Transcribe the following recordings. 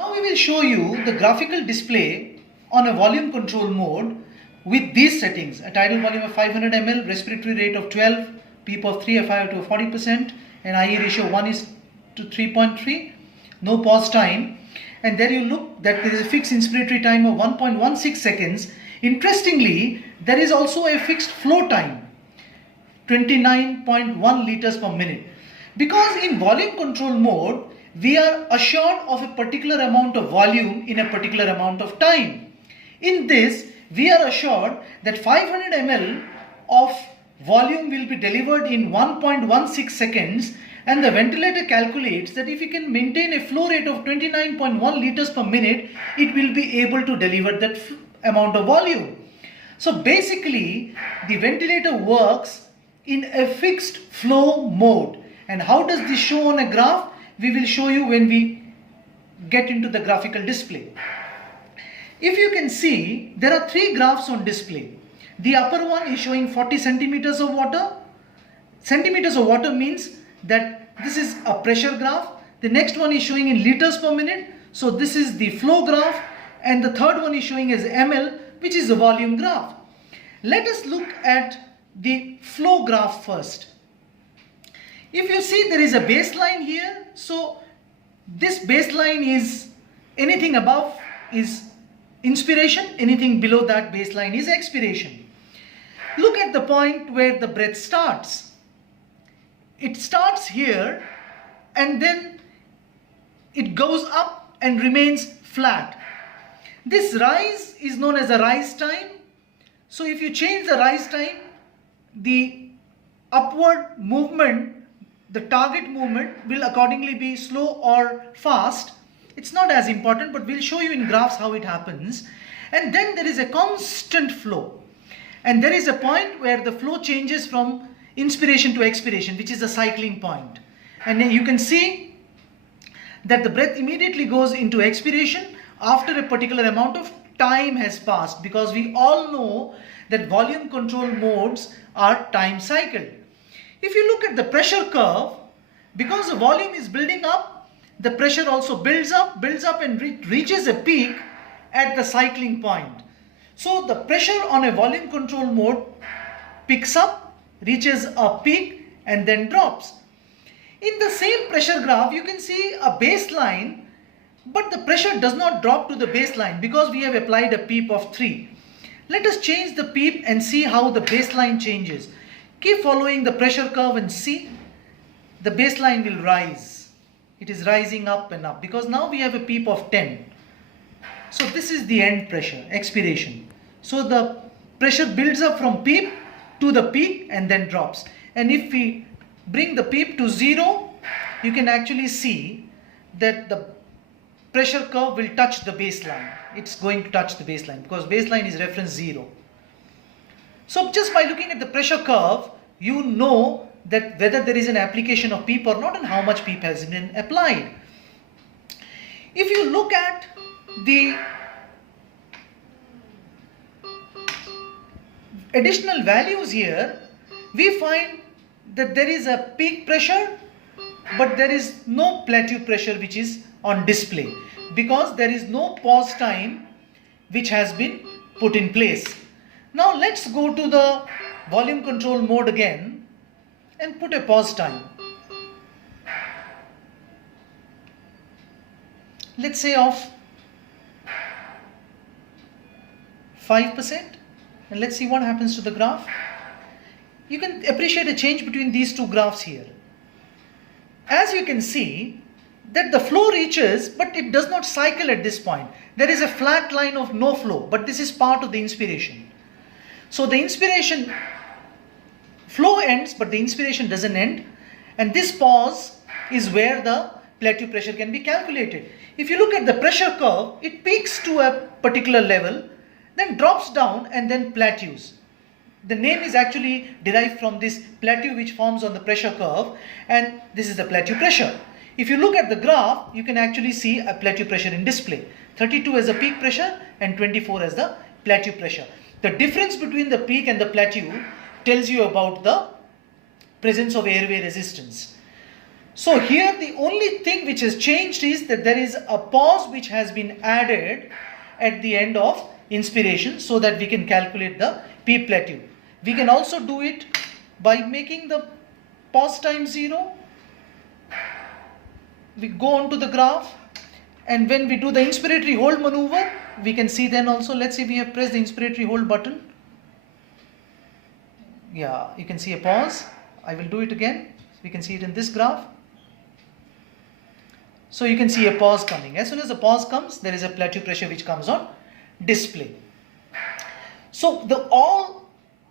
Now we will show you the graphical display on a volume control mode with these settings: a tidal volume of 500 ml, respiratory rate of 12, PEEP of 3, FIO to 40%, and IE ratio 1 is to 3.3, no pause time, and there you look that there is a fixed inspiratory time of 1.16 seconds. Interestingly, there is also a fixed flow time, 29.1 liters per minute. Because in volume control mode, we are assured of a particular amount of volume in a particular amount of time. In this, we are assured that 500 ml of volume will be delivered in 1.16 seconds, and the ventilator calculates that if we can maintain a flow rate of 29.1 liters per minute, it will be able to deliver that amount of volume. So basically, the ventilator works in a fixed flow mode. And how does this show on a graph? We will show you when we get into the graphical display. If you can see, there are three graphs on display. The upper one is showing 40 centimeters of water. Centimeters of water means that this is a pressure graph. The next one is showing in liters per minute. So this is the flow graph. And the third one is showing as ml, which is the volume graph. Let us look at the flow graph first. If you see, there is a baseline here. So this baseline is, anything above is inspiration, anything below that baseline is expiration. Look at the point where the breath starts. It starts here and then it goes up and remains flat. This rise is known as a rise time. So if you change the rise time, the upward movement, the target movement will accordingly be slow or fast. It's not as important, but we'll show you in graphs how it happens. And then there is a constant flow. And there is a point where the flow changes from inspiration to expiration, which is the cycling point. And then you can see that the breath immediately goes into expiration after a particular amount of time has passed, because we all know that volume control modes are time cycled. If you look at the pressure curve, because the volume is building up, the pressure also builds up and reaches a peak at the cycling point. So the pressure on a volume control mode picks up, reaches a peak and then drops. In the same pressure graph, you can see a baseline, but the pressure does not drop to the baseline because we have applied a PEEP of 3. Let us change the PEEP and see how the baseline changes. Keep following the pressure curve and see the baseline will rise. It is rising up and up because now we have a PEEP of 10. So this is the end pressure, expiration. So the pressure builds up from PEEP to the peak and then drops. And if we bring the PEEP to 0, you can actually see that the pressure curve will touch the baseline. It's going to touch the baseline because baseline is reference 0. So just by looking at the pressure curve, you know that whether there is an application of PEEP or not and how much PEEP has been applied. If you look at the additional values here, we find that there is a peak pressure, but there is no plateau pressure which is on display because there is no pause time which has been put in place. Now let's go to the volume control mode again and put a pause time. Let's say of 5%, and let's see what happens to the graph. You can appreciate a change between these two graphs here. As you can see that the flow reaches, but it does not cycle at this point. There is a flat line of no flow, but this is part of the inspiration. So the inspiration flow ends, but the inspiration doesn't end. And this pause is where the plateau pressure can be calculated. If you look at the pressure curve, it peaks to a particular level, then drops down and then plateaus. The name is actually derived from this plateau which forms on the pressure curve, and this is the plateau pressure. If you look at the graph, you can actually see a plateau pressure in display. 32 as the peak pressure and 24 as the plateau pressure. The difference between the peak and the plateau tells you about the presence of airway resistance. So here the only thing which has changed is that there is a pause which has been added at the end of inspiration so that we can calculate the P plateau. We can also do it by making the pause time 0. We go on to the graph, and when we do the inspiratory hold maneuver, we can see then also, let's say we have pressed the inspiratory hold button. Yeah, you can see a pause. I will do it again. We can see it in this graph. So you can see a pause coming. As soon as the pause comes, there is a plateau pressure which comes on display. So the all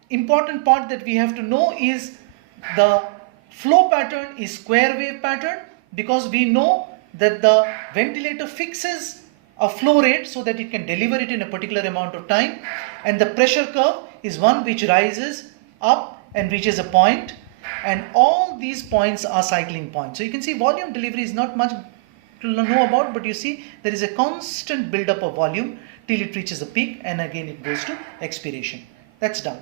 important part that we have to know is the flow pattern is square wave pattern, because we know that the ventilator fixes a flow rate so that it can deliver it in a particular amount of time, and the pressure curve is one which rises up and reaches a point, and all these points are cycling points. So you can see volume delivery is not much to know about, but you see there is a constant build up of volume till it reaches a peak, and again it goes to expiration. That's done.